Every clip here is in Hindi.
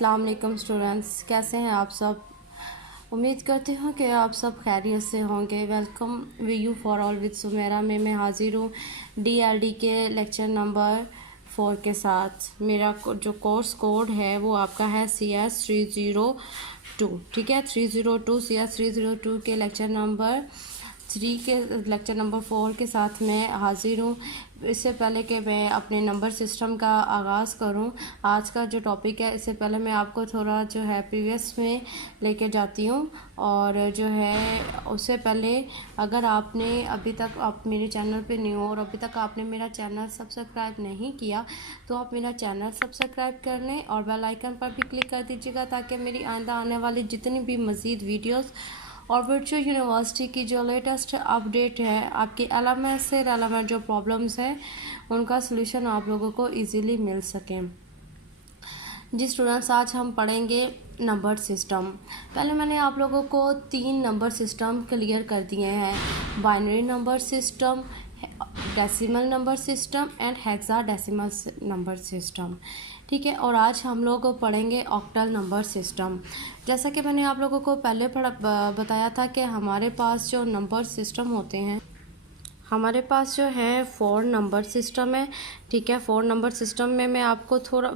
अस्सलाम वालेकुम स्टूडेंट्स, कैसे हैं आप सब। उम्मीद करती हूँ कि आप सब खैरियत से होंगे। Welcome we you for all with Sumera में मैं हाजिर हूँ DLD के लेक्चर नंबर 4 के साथ। मेरा जो कोर्स कोड है वो आपका है CS 302। ठीक है, 302 CS 302 के लेक्चर नंबर 4 के साथ मैं हाजिर हूँ। इससे पहले कि मैं अपने नंबर सिस्टम का आगाज़ करूँ, आज का जो टॉपिक है, इससे पहले मैं आपको थोड़ा जो है प्रीवियस में लेके जाती हूँ। और जो है उससे पहले अगर आपने अभी तक आप मेरे चैनल पे न्यू हो और अभी तक आपने मेरा चैनल सब्सक्राइब नहीं किया तो आप मेरा चैनल सब्सक्राइब कर लें और बेल आइकन पर भी क्लिक कर दीजिएगा ताकि मेरी आइंदा आने वाली जितनी भी मज़ीद वीडियोस और वर्चुअल यूनिवर्सिटी की जो लेटेस्ट अपडेट है, आपकी LMS से रेलेवेंट जो प्रॉब्लम्स हैं उनका सलूशन आप लोगों को इजीली मिल सके। जी स्टूडेंट्स, आज हम पढ़ेंगे नंबर सिस्टम। पहले मैंने आप लोगों को 3 नंबर सिस्टम क्लियर कर दिए हैं: binary number system, decimal number system and hexadecimal number system. ठीक है, और आज हम लोग पढ़ेंगे ऑक्टल नंबर सिस्टम। जैसा कि मैंने आप लोगों को पहले बताया था कि हमारे पास जो नंबर सिस्टम होते हैं, हमारे पास जो है 4 नंबर सिस्टम है। ठीक है, 4 नंबर सिस्टम में मैं आपको थोड़ा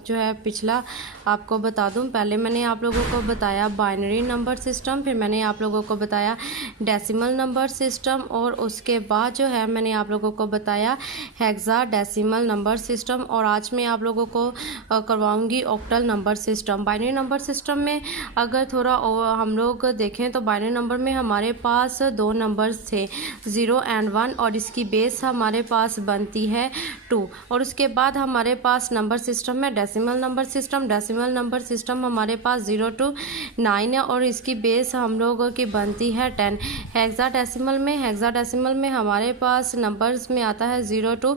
जो है पिछला आपको बता दूं। पहले मैंने आप लोगों को बताया बाइनरी नंबर सिस्टम, फिर मैंने आप लोगों को बताया डेसिमल नंबर सिस्टम और उसके बाद जो है मैंने आप लोगों को बताया हेक्साडेसिमल नंबर सिस्टम। और आज मैं आप लोगों को करवाऊंगी octal number system. Binary number system में अगर थोड़ा हम लोग देखें तो बाइनरी नंबर में हमारे पास 2 नंबर्स थे, 0 एंड 1, और इसकी बेस हमारे पास बनती है 2। और उसके बाद हमारे पास नंबर सिस्टम में decimal number system. Decimal number system हमारे पास 0 to 9 है और इसकी बेस हम लोगों की बनती है 10। हेक्साडेसिमल में हमारे पास नंबर्स में आता है 0 to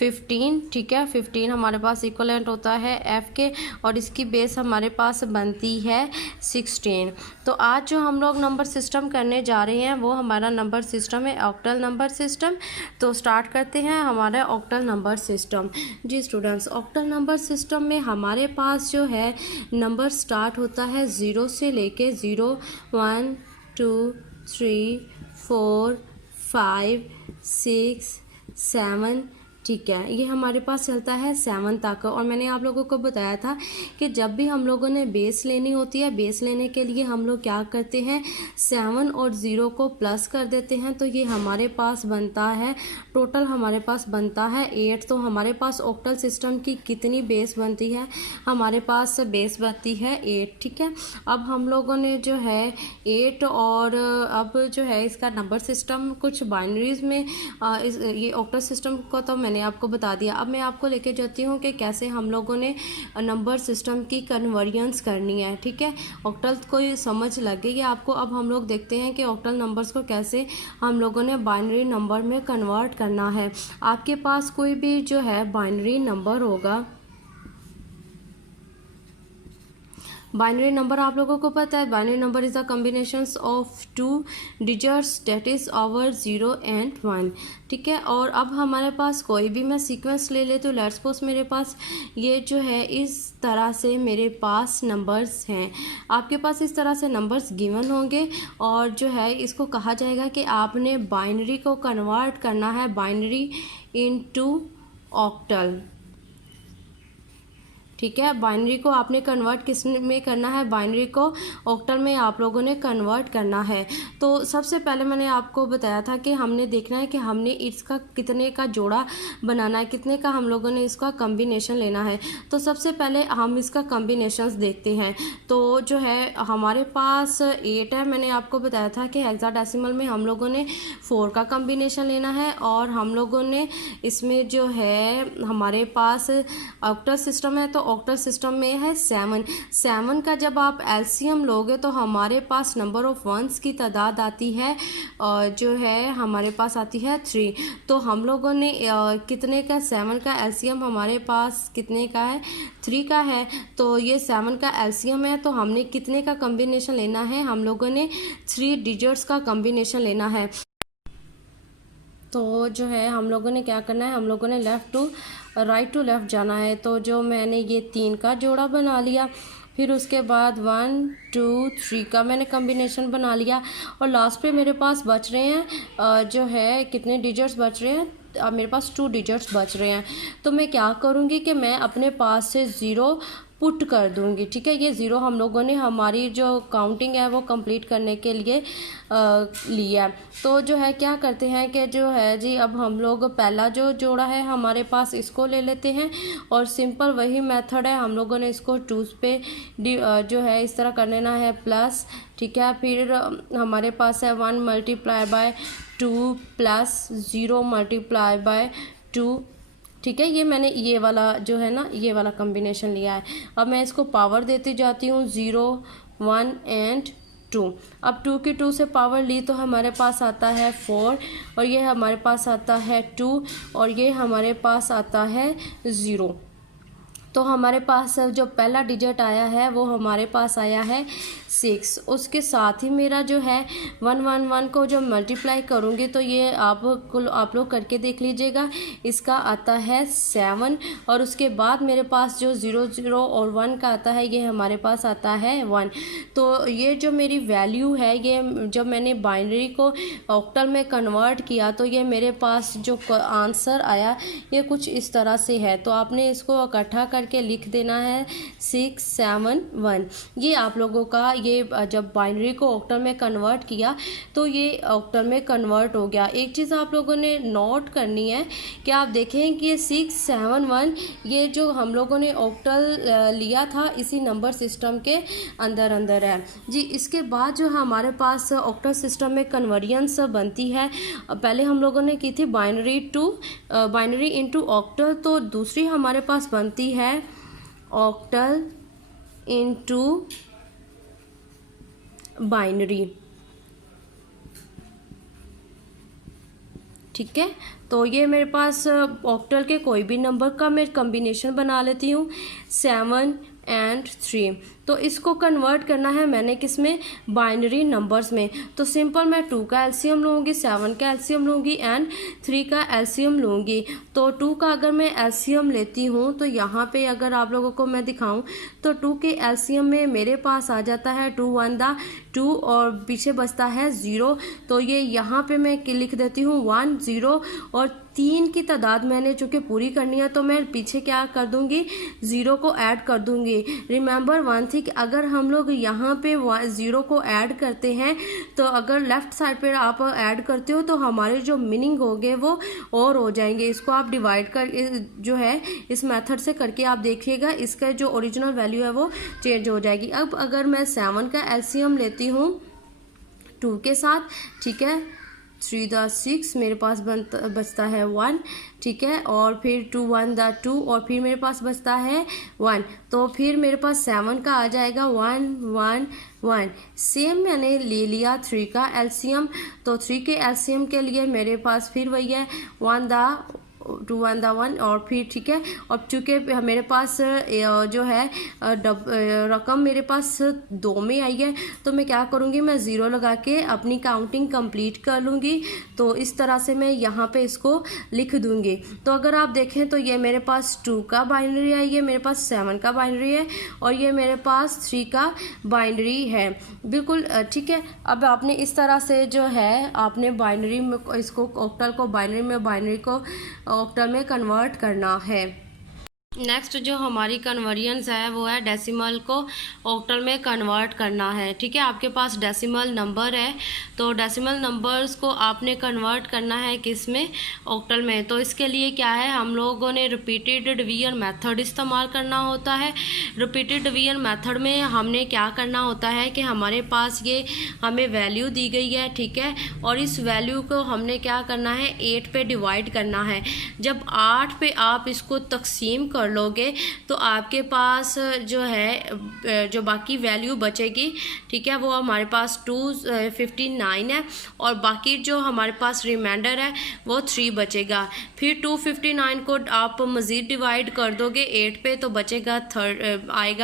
15। ठीक है, 15 हमारे पास इक्वलेंट होता है F के और इसकी बेस हमारे पास बनती है 16। तो आज जो हम लोग नंबर सिस्टम करने जा रहे हैं वो हमारा नंबर सिस्टम है ऑक्टल नंबर सिस्टम। तो स्टार्ट करते हैं हमारा ऑक्टल नंबर सिस्टम। जी स्टूडेंट्स, ऑक्टल नंबर सिस्टम में हमारे पास जो है नंबर स्टार्ट होता है 0 से लेके 0, 1, 2, 3, 4, 5, 6, 7। ठीक है, ये हमारे पास चलता है 7 तक। और मैंने आप लोगों को बताया था कि जब भी हम लोगों ने बेस लेनी होती है, बेस लेने के लिए हम लोग क्या करते हैं, 7 और 0 को प्लस कर देते हैं, तो ये हमारे पास बनता है, टोटल हमारे पास बनता है 8। तो हमारे पास ऑक्टल सिस्टम की कितनी बेस बनती है, हमारे पास बेस बनती है 8। ठीक है, अब हम लोगों ने जो है 8 और अब जो है इसका नंबर सिस्टम कुछ बाइनरीज में ये ऑक्टल सिस्टम को तो मैंने आपको बता दिया। अब मैं आपको लेके जाती हूँ कि कैसे हम लोगों ने नंबर सिस्टम की कन्वर्जेंस करनी है। ठीक है, ऑक्टल को समझ लगेगी आपको। अब हम लोग देखते हैं कि ऑक्टल नंबर्स को कैसे हम लोगों ने बाइनरी नंबर में कन्वर्ट करना है। आपके पास कोई भी जो है बाइनरी नंबर होगा, बाइनरी नंबर आप लोगों को पता है, binary number is the combination of 2 digits that is our 0 and 1। ठीक है, और अब हमारे पास कोई भी मैं सीक्वेंस ले ले तो लेट्स सपोज मेरे पास ये जो है इस तरह से मेरे पास नंबर्स हैं। आपके पास इस तरह से नंबर्स गिवन होंगे और जो है इसको कहा जाएगा कि आपने बाइनरी को कन्वर्ट करना है बाइनरी इनटू ऑक्टल। ठीक है, बाइनरी को आपने कन्वर्ट किस में करना है, बाइनरी को ऑक्टल में आप लोगों ने कन्वर्ट करना है। तो सबसे पहले मैंने आपको बताया था कि हमने देखना है कि हमने इसका कितने का जोड़ा बनाना है, कितने का हम लोगों ने इसका कॉम्बिनेशन लेना है। तो सबसे पहले हम इसका कॉम्बिनेशंस देखते हैं। तो जो है हमारे पास 8 है। मैंने आपको बताया था कि हेक्साडेसिमल में हम लोगों ने 4 का कॉम्बिनेशन लेना है और हम लोगों ने इसमें जो है हमारे पास ऑक्टल सिस्टम है, तो ऑक्टल सिस्टम में है 7 का जब आप एलसीएम लोगे तो हमारे पास नंबर ऑफ वंस की तादाद आती है और जो है हमारे पास आती है 3। तो हम लोगों ने कितने का 7 का एलसीएम हमारे पास कितने का है, 3 का है। तो ये 7 का एलसीएम है, तो हमने कितने का कॉम्बिनेशन लेना है, हम लोगों ने 3 डिजिट्स का कॉम्बिनेशन लेना है। तो जो है हम लोगों ने क्या करना है, हम लोगों ने राइट टू लेफ़्ट जाना है। तो जो मैंने ये 3 का जोड़ा बना लिया, फिर उसके बाद 1 2 3 का मैंने कॉम्बिनेशन बना लिया, और लास्ट पे मेरे पास बच रहे हैं जो है कितने डिजिट्स बच रहे हैं, अब मेरे पास 2 डिजिट्स बच रहे हैं। तो मैं क्या करूँगी कि मैं अपने पास से 0 पुट कर दूंगी, ठीक है। ये 0 हम लोगों ने हमारी जो काउंटिंग है वो कंप्लीट करने के लिए लिया। तो जो है क्या करते हैं कि जो है जी, अब हम लोग पहला जो जोड़ा है हमारे पास इसको ले लेते हैं, और सिंपल वही मेथड है, हम लोगों ने इसको 2 पे जो है इस तरह कर लेना है प्लस, ठीक है। फिर हमारे पास है 1 multiply by 2 plus 0 multiply by 2, ठीक है। ये मैंने ये वाला जो है ना, ये वाला कॉम्बिनेशन लिया है। अब मैं इसको पावर देती जाती हूँ 0 1 एंड 2। अब 2 की 2 से पावर ली तो हमारे पास आता है 4, और ये हमारे पास आता है 2, और ये हमारे पास आता है 0। तो हमारे पास जो पहला डिजिट आया है वो हमारे पास आया है 6। उसके साथ ही मेरा जो है 111 को जो मल्टीप्लाई करूँगी तो ये आप लोग करके देख लीजिएगा, इसका आता है 7, और उसके बाद मेरे पास जो 0 0 और 1 का आता है ये हमारे पास आता है 1। तो ये जो मेरी वैल्यू है, ये जब मैंने बाइनरी को ऑक्टल में कन्वर्ट किया तो ये मेरे पास जो आंसर आया ये कुछ इस तरह से है। तो आपने इसको इकट्ठा करके लिख देना है 671। ये आप लोगों का ये जब बाइनरी को ऑक्टल में कन्वर्ट किया तो ये ऑक्टल में कन्वर्ट हो गया। एक चीज़ आप लोगों ने नोट करनी है कि आप देखें कि ये 671 ये जो हम लोगों ने ऑक्टल लिया था इसी नंबर सिस्टम के अंदर है जी। इसके बाद जो हमारे पास ऑक्टल सिस्टम में कन्वर्जेंस बनती है, पहले हम लोगों ने की थी बाइनरी इनटू ऑक्टल, तो दूसरी हमारे पास बनती है ऑक्टल इनटू बाइनरी, ठीक है। तो ये मेरे पास ऑक्टल के कोई भी नंबर का मैं कॉम्बिनेशन बना लेती हूँ 7 एंड 3। तो इसको कन्वर्ट करना है मैंने किस में, बाइनरी नंबर्स में। तो सिंपल मैं 2 का एलसीएम लूँगी, 7 का एलसीएम लूँगी एंड 3 का एलसीएम लूँगी। तो 2 का अगर मैं एलसीएम लेती हूँ तो यहाँ पे अगर आप लोगों को मैं दिखाऊँ तो 2 के एलसीएम में मेरे पास आ जाता है 2 1 दा 2 और पीछे बचता है 0। तो ये यहाँ पे मैं लिख देती हूँ 1 0, और 3 की तादाद मैंने चूँकि पूरी करनी है तो मैं पीछे क्या कर दूँगी, 0 को ऐड कर दूँगी। रिमेंबर वन थिंग, अगर हम लोग यहाँ पे 0 को ऐड करते हैं तो अगर लेफ़्ट साइड पे आप ऐड करते हो तो हमारे जो मीनिंग होंगे वो और हो जाएंगे। इसको आप डिवाइड कर जो है इस मेथड से करके आप देखिएगा, इसका जो ओरिजिनल वैल्यू है वो चेंज हो जाएगी। अब अगर मैं 7 का एलसीएम लेती हूँ 2 के साथ, ठीक है, 3 दा 6 मेरे पास बचता है 1, ठीक है, और फिर 2 1 दा 2 और फिर मेरे पास बचता है 1। तो फिर मेरे पास 7 का आ जाएगा 1 1 1। सेम मैंने ले लिया 3 का एलसीएम, तो 3 के एलसीएम के लिए मेरे पास फिर वही है 1 दा 2 1 दा 1, और फिर ठीक है। अब चूँकि मेरे पास जो है रकम मेरे पास 2 में आई है तो मैं क्या करूँगी, मैं 0 लगा के अपनी काउंटिंग कंप्लीट कर लूँगी। तो इस तरह से मैं यहाँ पे इसको लिख दूँगी। तो अगर आप देखें तो ये मेरे पास 2 का बाइनरी है, ये मेरे पास 7 का बाइनरी है, और ये मेरे पास 3 का बाइनरी है, बिल्कुल ठीक है। अब आपने इस तरह से जो है आपने बाइनरी में इसको ऑक्टल को बाइनरी को ऑक्टल में कन्वर्ट करना है। नेक्स्ट जो हमारी कन्वर्जेंस है वो है डेसिमल को ऑक्टल में कन्वर्ट करना है, ठीक है। आपके पास डेसिमल नंबर है तो डेसिमल नंबर्स को आपने कन्वर्ट करना है किस में, ऑक्टल में। तो इसके लिए क्या है, हम लोगों ने रिपीटेड डिवीजन मेथड इस्तेमाल करना होता है। रिपीटेड डिवीजन मेथड में हमने क्या करना होता है कि हमारे पास ये हमें वैल्यू दी गई है, ठीक है, और इस वैल्यू को हमने क्या करना है 8 पे डिवाइड करना है। जब 8 पे आप इसको तकसीम कर कर लोगे तो आपके पास जो है जो बाकी वैल्यू बचेगी, ठीक है, वो हमारे पास 259 है और बाकी जो हमारे पास रिमाइंडर है वो 3 बचेगा। फिर 259 को आप मज़ीद डिवाइड कर दोगे 8 पे तो बचेगा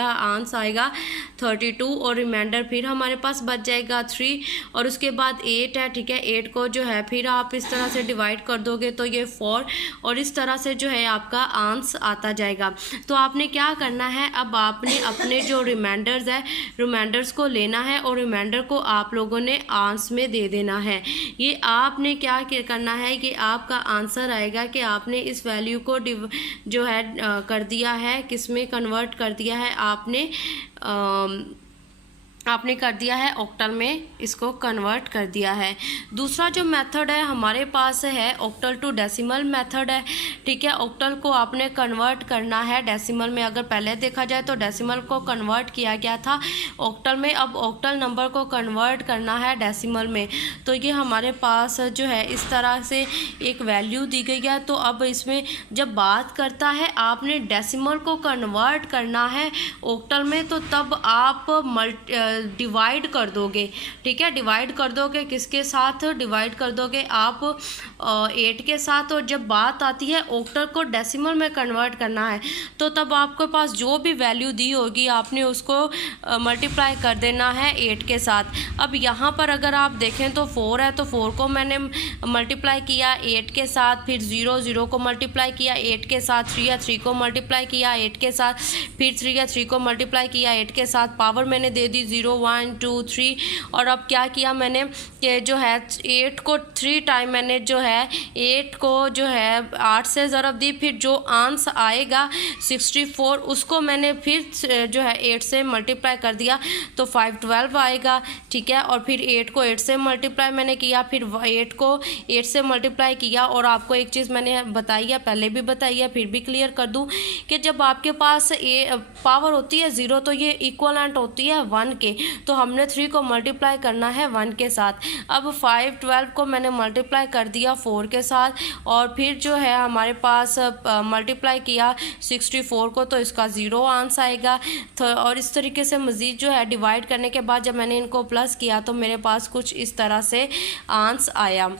आंसर आएगा 32 और रिमाइंडर फिर हमारे पास बच जाएगा 3 और उसके बाद 8 है, ठीक है। 8 को जो है फिर आप इस तरह से डिवाइड कर दोगे तो ये 4 और इस तरह से जो है आपका आंसर आता जाएगा। तो आपने क्या करना है, अब आपने अपने जो रिमाइंडर्स है रिमाइंडर्स को लेना है और रिमाइंडर को आप लोगों ने आंसर में दे देना है। ये आपने क्या करना है कि आपका आंसर आएगा कि आपने इस वैल्यू को जो है कर दिया है, किस में कन्वर्ट कर दिया है, आपने कर दिया है ऑक्टल में, इसको कन्वर्ट कर दिया है। दूसरा जो मेथड है हमारे पास है ऑक्टल टू डेसिमल मेथड है, ठीक है। ऑक्टल को आपने कन्वर्ट करना है डेसिमल में। अगर पहले देखा जाए तो डेसिमल को कन्वर्ट किया गया था ऑक्टल में, अब ऑक्टल नंबर को कन्वर्ट करना है डेसिमल में। तो ये हमारे पास जो है इस तरह से एक वैल्यू दी गई है। तो अब इसमें जब बात करता है आपने डेसिमल को कन्वर्ट करना है ऑक्टल में, तो तब आप डिवाइड कर दोगे, ठीक है। डिवाइड कर दोगे किसके साथ, डिवाइड कर दोगे आप 8 के साथ। और जब बात आती है ऑक्टल को डेसिमल में कन्वर्ट करना है तो तब आपके पास जो भी वैल्यू दी होगी आपने उसको मल्टीप्लाई कर देना है 8 के साथ। अब यहाँ पर अगर आप देखें तो 4 है, तो 4 को मैंने मल्टीप्लाई किया 8 के साथ, फिर 0 को मल्टीप्लाई किया 8 के साथ, 3 को मल्टीप्लाई किया 8 के साथ, फिर 3 को मल्टीप्लाई किया 8 के साथ, पावर मैंने दे दी 0 1 2 3। और अब क्या किया मैंने कि जो है 8 को 3 टाइम मैंने जो है 8 को जो है 8 से ज़रब दी, फिर जो आंसर आएगा 64 उसको मैंने फिर जो है 8 से मल्टीप्लाई कर दिया तो 512 आएगा, ठीक है। और फिर 8 को 8 से मल्टीप्लाई मैंने किया, फिर 8 को 8 से मल्टीप्लाई किया। और आपको एक चीज़ मैंने बताई है, पहले भी बताई है, फिर भी क्लियर कर दूं कि जब आपके पास पावर होती है 0 तो ये इक्वलेंट होती है 1 के, तो हमने 3 को मल्टीप्लाई करना है 1 के साथ। अब 512 को मैंने मल्टीप्लाई कर दिया 4 के साथ और फिर जो है हमारे पास मल्टीप्लाई किया 64 को, तो इसका 0 आंसर आएगा। तो और इस तरीके से मज़ीद जो है डिवाइड करने के बाद जब मैंने इनको प्लस किया तो मेरे पास कुछ इस तरह से आंसर आया,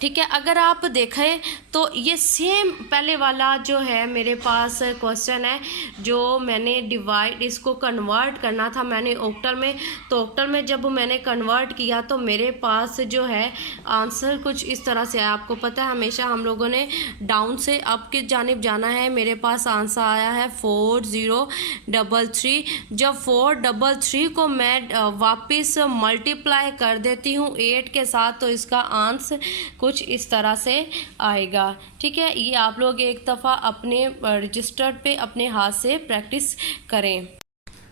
ठीक है। अगर आप देखें तो ये सेम पहले वाला जो है मेरे पास क्वेश्चन है जो मैंने डिवाइड इसको कन्वर्ट करना था मैंने ऑक्टल में, तो ऑक्टल में जब मैंने कन्वर्ट किया तो मेरे पास जो है आंसर कुछ इस तरह से है। आपको पता है हमेशा हम लोगों ने डाउन से अप की जानिब जाना है। मेरे पास आंसर आया है 4033। जब 433 को मैं वापस मल्टीप्लाई कर देती हूँ 8 के साथ तो इसका आंसर कुछ इस तरह से आएगा, ठीक है। ये आप लोग एक दफ़ा अपने रजिस्टर पे अपने हाथ से प्रैक्टिस करें।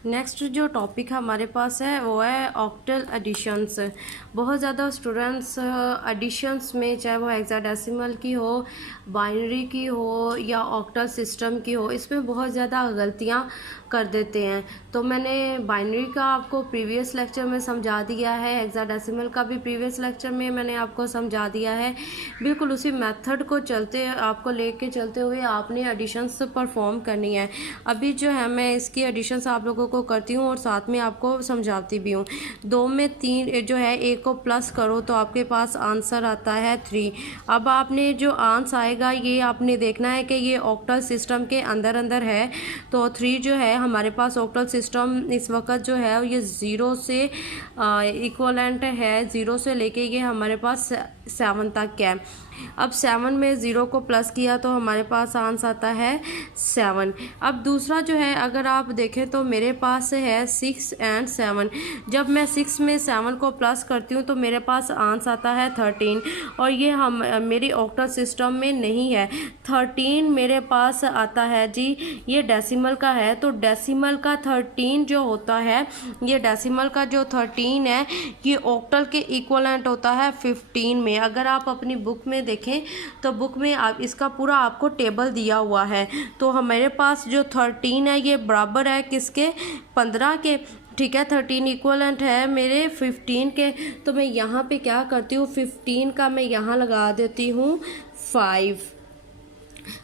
नेक्स्ट जो टॉपिक हमारे पास है वो है ऑक्टल एडिशंस। बहुत ज़्यादा स्टूडेंट्स एडिशंस में, चाहे वो हेक्साडेसिमल की हो, बाइनरी की हो या ऑक्टल सिस्टम की हो, इसमें बहुत ज़्यादा गलतियां कर देते हैं। तो मैंने बाइनरी का आपको प्रीवियस लेक्चर में समझा दिया है, हेक्साडेसिमल का भी प्रीवियस लेक्चर में मैंने आपको समझा दिया है। बिल्कुल उसी मेथड को आपको लेके चलते हुए आपने एडिशंस परफॉर्म करनी है। अभी जो है मैं इसकी एडिशंस आप लोगों को करती हूँ और साथ में आपको समझाती भी हूँ। 2 में 3 जो है 1 को प्लस करो तो आपके पास आंसर आता है 3। अब आपने जो आंसर आएगा ये आपने देखना है कि ये ऑक्टल सिस्टम के अंदर है। तो 3 जो है हमारे पास ऑक्टल सिस्टम इस वक्त जो है ये 0 से इक्वलेंट है, 0 से लेके ये हमारे पास 7 तक है। अब 7 में 0 को प्लस किया तो हमारे पास आंसर आता है 7। अब दूसरा जो है अगर आप देखें तो मेरे पास है 6 और 7। जब मैं 6 में 7 को प्लस करती हूँ तो मेरे पास आंसर आता है 13 और ये मेरी ऑक्टल सिस्टम में नहीं है। 13 मेरे पास आता है जी, ये डेसिमल का है। तो डेसिमल का 13 जो होता है, ये डेसिमल का जो 13 है ये ऑक्टल के इक्वलेंट होता है 15 में। अगर आप अपनी बुक में देखें तो बुक में आप इसका पूरा आपको टेबल दिया हुआ है। तो हमारे पास जो 13 है ये बराबर है किसके, 15 के, ठीक है। 13 इक्वलेंट है मेरे 15 के। तो मैं यहाँ पे क्या करती हूँ, 15 का मैं यहाँ लगा देती हूँ 5,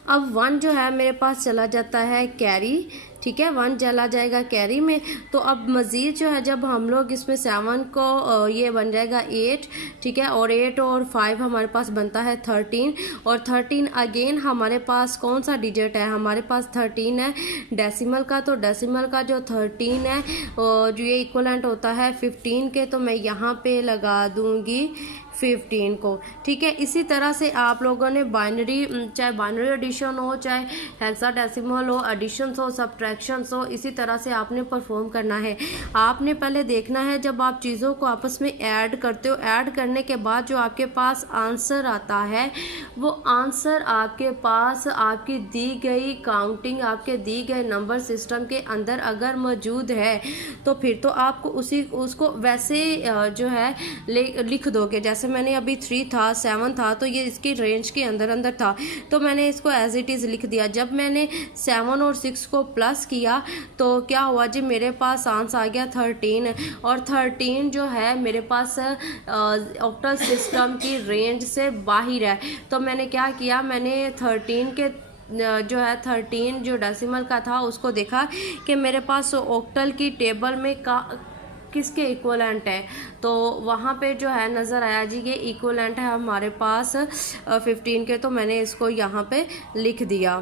अब 1 जो है मेरे पास चला जाता है कैरी, ठीक है, 1 चला जाएगा कैरी में। तो अब मज़ीद जो है जब हम लोग इसमें 7 को ये बन जाएगा 8, ठीक है, और 8 और 5 हमारे पास बनता है 13, और 13 अगेन हमारे पास कौन सा डिजिट है, हमारे पास 13 है डेसिमल का। तो डेसिमल का जो 13 है जो ये इक्वलेंट होता है 15 के, तो मैं यहाँ पे लगा दूँगी 15 को, ठीक है। इसी तरह से आप लोगों ने बाइनरी, चाहे बाइनरी एडिशन हो, चाहे हेक्साडेसिमल हो, एडिशन हो, सब्ट्रैक्शंस हो, इसी तरह से आपने परफॉर्म करना है। आपने पहले देखना है जब आप चीज़ों को आपस में ऐड करते हो, ऐड करने के बाद जो आपके पास आंसर आता है वो आंसर आपके पास आपकी दी गई काउंटिंग, आपके दी गए नंबर सिस्टम के अंदर अगर मौजूद है तो फिर तो आपको उसको वैसे जो है लिख दोगे। जैसे मैंने अभी 3 था, 7 था, तो ये इसकी रेंज के अंदर था, तो मैंने इसको एज इट इज़ लिख दिया। जब मैंने 7 और 6 को प्लस किया तो क्या हुआ जी, मेरे पास आंसर आ गया 13, और 13 जो है मेरे पास ऑक्टल सिस्टम की रेंज से बाहर है। तो मैंने क्या किया, मैंने 13 के जो है 13 जो डेसिमल का था उसको देखा कि मेरे पास ऑक्टल की टेबल में किसके इक्वलेंट है, तो वहाँ पे जो है नज़र आया जी ये इक्वलेंट है हमारे पास 15 के, तो मैंने इसको यहाँ पे लिख दिया।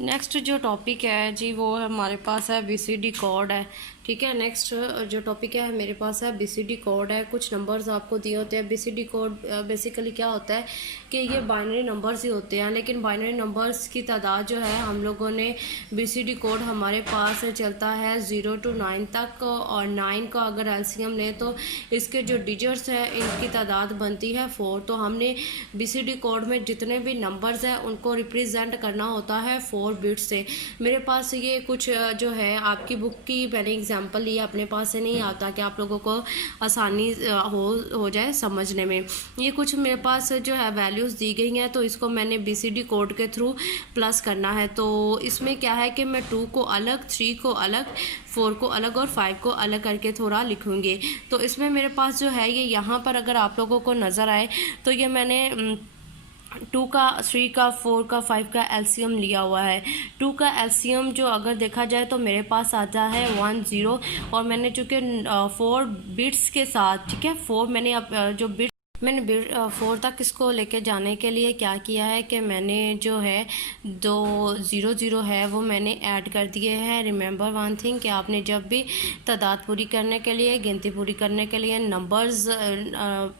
नेक्स्ट जो टॉपिक है जी वो हमारे पास है BCD कोड है, ठीक है। नेक्स्ट जो टॉपिक है मेरे पास है BCD कोड है। कुछ नंबर्स आपको दिए होते हैं। BCD कोड बेसिकली क्या होता है कि ये बाइनरी नंबर्स ही होते हैं, लेकिन बाइनरी नंबर्स की तादाद जो है हम लोगों ने BCD कोड हमारे पास चलता है 0 to 9 तक, और 9 का अगर एलसीएम लें तो इसके जो डिजिट्स हैं इनकी तादाद बनती है 4। तो हमने BCD कोड में जितने भी नंबर्स हैं उनको रिप्रेजेंट करना होता है 4 बिट्स से। मेरे पास ये कुछ जो है आपकी बुक की मैंने एग्जाम्पल लिया, अपने पास से नहीं आता कि आप लोगों को आसानी हो जाए समझने में। ये कुछ मेरे पास जो है वैल्यूज़ दी गई हैं, तो इसको मैंने BCD कोड के थ्रू प्लस करना है। तो इसमें क्या है कि मैं 2 को अलग, 3 को अलग, 4 को अलग और 5 को अलग करके थोड़ा लिखूँगी। तो इसमें मेरे पास जो है ये यहाँ पर अगर आप लोगों को नज़र आए तो ये मैंने 2 का, 3 का, 4 का, 5 का एलसीएम लिया हुआ है। 2 का एलसीएम जो अगर देखा जाए तो मेरे पास आता है 10, और मैंने चूँकि 4 बिट्स के साथ, ठीक है, 4 मैंने अब जो बिट मैंने 4 तक इसको लेके जाने के लिए क्या किया है कि मैंने जो है 2 0 है वो मैंने ऐड कर दिए हैं। रिमेंबर वन थिंग कि आपने जब भी तादाद पूरी करने के लिए, गिनती पूरी करने के लिए नंबर्स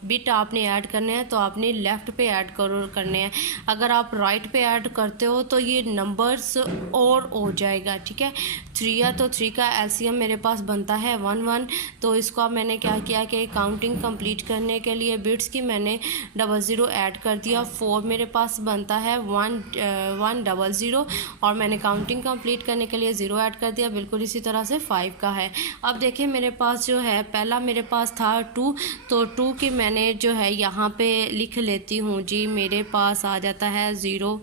बिट आपने ऐड करने हैं तो आपने लेफ़्ट पे ऐड करने हैं। अगर आप राइट पे ऐड करते हो तो ये नंबर्स और हो जाएगा, ठीक है। 3 है तो 3 का एलसीएम मेरे पास बनता है 1। तो इसको अब मैंने क्या किया कि काउंटिंग कंप्लीट करने के लिए बिट्स की मैंने 00 ऐड कर दिया। 4 मेरे पास बनता है 100, और मैंने काउंटिंग कंप्लीट करने के लिए 0 ऐड कर दिया। बिल्कुल इसी तरह से 5 का है। अब देखिए मेरे पास जो है पहला मेरे पास था 2, तो 2 की मैंने जो है यहाँ पे लिख लेती हूँ जी, मेरे पास आ जाता है 0।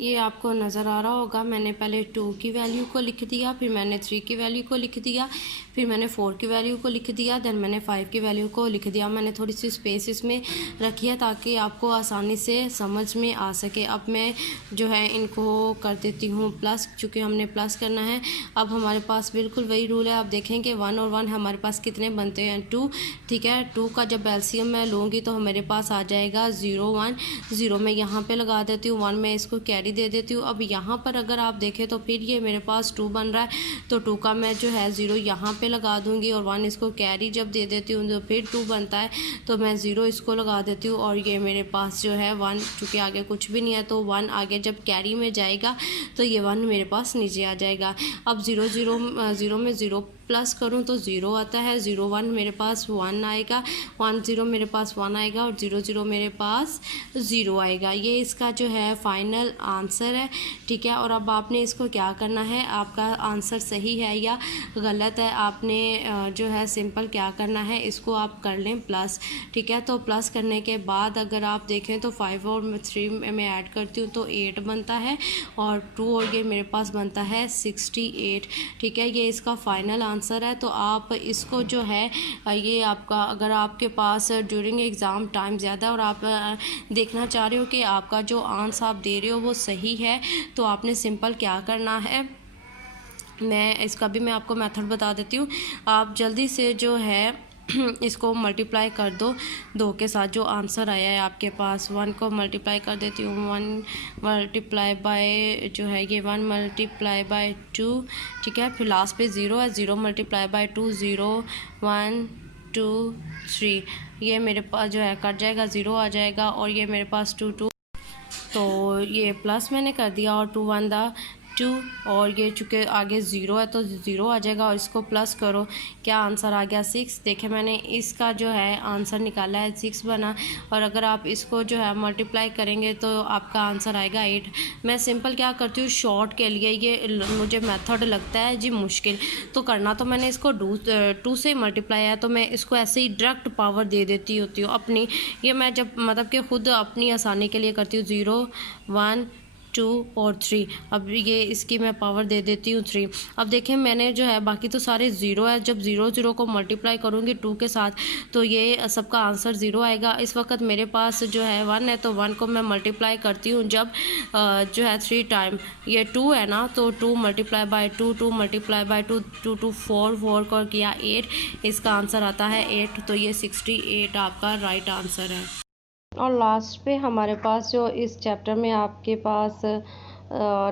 ये आपको नज़र आ रहा होगा, मैंने पहले 2 की वैल्यू को लिख दिया, फिर मैंने 3 की वैल्यू को लिख दिया, फिर मैंने 4 की वैल्यू को लिख दिया, देन मैंने 5 की वैल्यू को लिख दिया। मैंने थोड़ी सी स्पेस इसमें रखी है ताकि आपको आसानी से समझ में आ सके। अब मैं जो है इनको कर देती हूँ प्लस, चूँकि हमने प्लस करना है। अब हमारे पास बिल्कुल वही रूल है। आप देखेंगे 1 और 1 हमारे पास कितने बनते हैं, 2, ठीक है। 2 का जब एलसीएम मैं लूँगी तो मेरे पास आ जाएगा 0 1 0। मैं यहाँ पर लगा देती हूँ 1, मैं इसको कैरी दे देती हूँ। अब यहाँ पर अगर आप देखें तो फिर ये मेरे पास 2 बन रहा है, तो 2 का मैं जो है 0 यहाँ पे लगा दूँगी, और 1 इसको कैरी जब दे देती हूँ तो फिर 2 बनता है, तो मैं 0 इसको लगा देती हूँ। और ये मेरे पास जो है 1, चूँकि आगे कुछ भी नहीं है तो 1 आगे जब कैरी में जाएगा तो ये 1 मेरे पास नीचे आ जाएगा। अब 0 0 में 0 प्लस करूँ तो 0 आता है, 0 1 मेरे पास 1 आएगा, 1 0 मेरे पास 1 आएगा, और 0 0 मेरे पास 0 आएगा। ये इसका जो है फाइनल आंसर है, ठीक है। और अब आपने इसको क्या करना है, आपका आंसर सही है या गलत है, आपने जो है सिंपल क्या करना है, इसको आप कर लें प्लस, ठीक है। तो प्लस करने के बाद अगर आप देखें तो 5 और 3 मैं ऐड करती हूँ तो 8 बनता है, और 2 और ये मेरे पास बनता है 68, ठीक है। ये इसका फाइनल आंसर है। तो आप इसको जो है ये आपका, अगर आपके पास ड्यूरिंग एग्ज़ाम टाइम ज़्यादा है और आप देखना चाह रहे हो कि आपका जो आंसर आप दे रहे हो वो सही है, तो आपने सिंपल क्या करना है, मैं आपको मेथड बता देती हूँ। आप जल्दी से जो है इसको मल्टीप्लाई कर दो 2 के साथ, जो आंसर आया है आपके पास। 1 को मल्टीप्लाई कर देती हूँ, 1 मल्टीप्लाई बाय जो है ये 1 मल्टीप्लाई बाय 2, ठीक है। फिर लास्ट पे 0 है, 0 मल्टीप्लाई बाय 2, 0 1 2 3, ये मेरे पास जो है कट जाएगा, 0 आ जाएगा, और ये मेरे पास 2 2, तो ये प्लस मैंने कर दिया, और 2 1 दा 2, और ये चूँकि आगे 0 है तो 0 आ जाएगा, और इसको प्लस करो, क्या आंसर आ गया 6। देखें मैंने इसका जो है आंसर निकाला है, 6 बना। और अगर आप इसको जो है मल्टीप्लाई करेंगे तो आपका आंसर आएगा 8। मैं सिंपल क्या करती हूँ, शॉर्ट के लिए ये मुझे मेथड लगता है जी मुश्किल, तो करना तो मैंने इसको 2 से मल्टीप्लाई है, तो मैं इसको ऐसे ही डायरेक्ट पावर दे देती होती हूँ अपनी। ये मैं जब मतलब कि ख़ुद अपनी आसानी के लिए करती हूँ, 0 1 2 और 3। अब ये इसकी मैं पावर दे देती हूँ 3। अब देखें मैंने जो है बाकी तो सारे 0 है, जब 0 0 को मल्टीप्लाई करूँगी 2 के साथ तो ये सबका आंसर 0 आएगा। इस वक्त मेरे पास जो है 1 है, तो 1 को मैं मल्टीप्लाई करती हूँ जब जो है 3 टाइम, ये 2 है ना, तो 2 मल्टीप्लाई बाय 2, 2 मल्टीप्लाई बाय 2, 2 2 4, 4 को किया 8, इसका आंसर आता है 8। तो ये 68 आपका राइट आंसर है। और लास्ट पे हमारे पास जो इस चैप्टर में आपके पास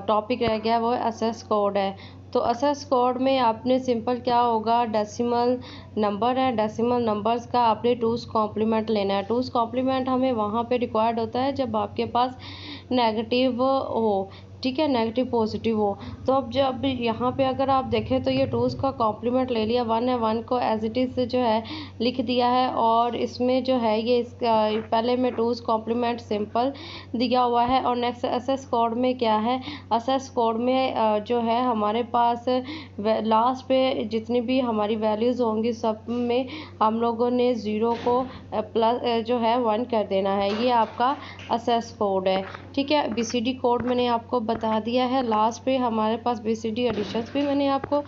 टॉपिक रह गया वो एसएस कोड है। तो एसएस कोड में आपने सिंपल क्या होगा, डेसिमल नंबर है, डेसिमल नंबर्स का आपने 2's कॉम्प्लीमेंट लेना है। 2's कॉम्प्लीमेंट हमें वहाँ पे रिक्वायर्ड होता है जब आपके पास नेगेटिव हो, ठीक है, नेगेटिव पॉजिटिव हो। तो अब जब यहाँ पे अगर आप देखें तो ये 2's का कॉम्प्लीमेंट ले लिया, 1 है, 1 को एज इट इज़ जो है लिख दिया है, और इसमें जो है ये इसका पहले में 2's कॉम्प्लीमेंट सिंपल दिया हुआ है। और नेक्स्ट एसएस कोड में क्या है, एसएस कोड में जो है हमारे पास लास्ट पे जितनी भी हमारी वैल्यूज़ होंगी सब में हम लोगों ने 0 को प्लस जो है 1 कर देना है। ये आपका एसएस कोड है, ठीक है। बीसीडी कोड मैंने आपको बता दिया है। लास्ट पे हमारे पास बीसीडी एडिशंस भी मैंने आपको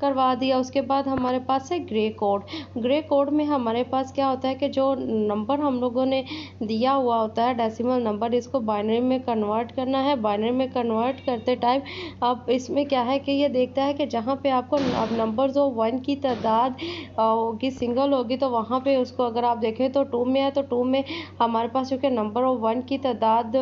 करवा दिया। उसके बाद हमारे पास है ग्रे कोड। ग्रे कोड में हमारे पास क्या होता है कि जो नंबर हम लोगों ने दिया हुआ होता है डेसिमल नंबर, इसको बाइनरी में कन्वर्ट करना है। बाइनरी में कन्वर्ट करते टाइम अब इसमें क्या है कि ये देखता है कि जहाँ पे आपको अब नंबर जो 1 की तादाद होगी, सिंगल होगी, तो वहाँ पे उसको अगर आप देखें तो 2 में है, तो 2 में हमारे पास चूँकि नंबर ऑफ 1 की तादाद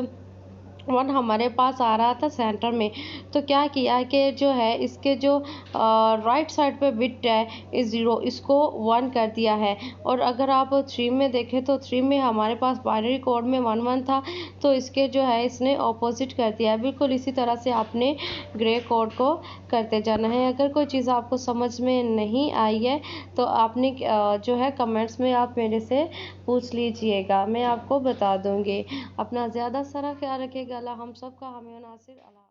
1 हमारे पास आ रहा था सेंटर में, तो क्या किया कि जो है इसके जो राइट साइड पे बिट है इस 0, इसको 1 कर दिया है। और अगर आप 3 में देखें तो 3 में हमारे पास बाइनरी कोड में 1 1 था, तो इसके जो है इसने ऑपोजिट कर दिया है। बिल्कुल इसी तरह से आपने ग्रे कोड को करते जाना है। अगर कोई चीज़ आपको समझ में नहीं आई है तो आपने जो है कमेंट्स में आप मेरे से पूछ लीजिएगा, मैं आपको बता दूँगी। अपना ज़्यादा सारा ख्याल रखिएगा। अल्लाह हम सब का हामी और नासिर। अल्लाह।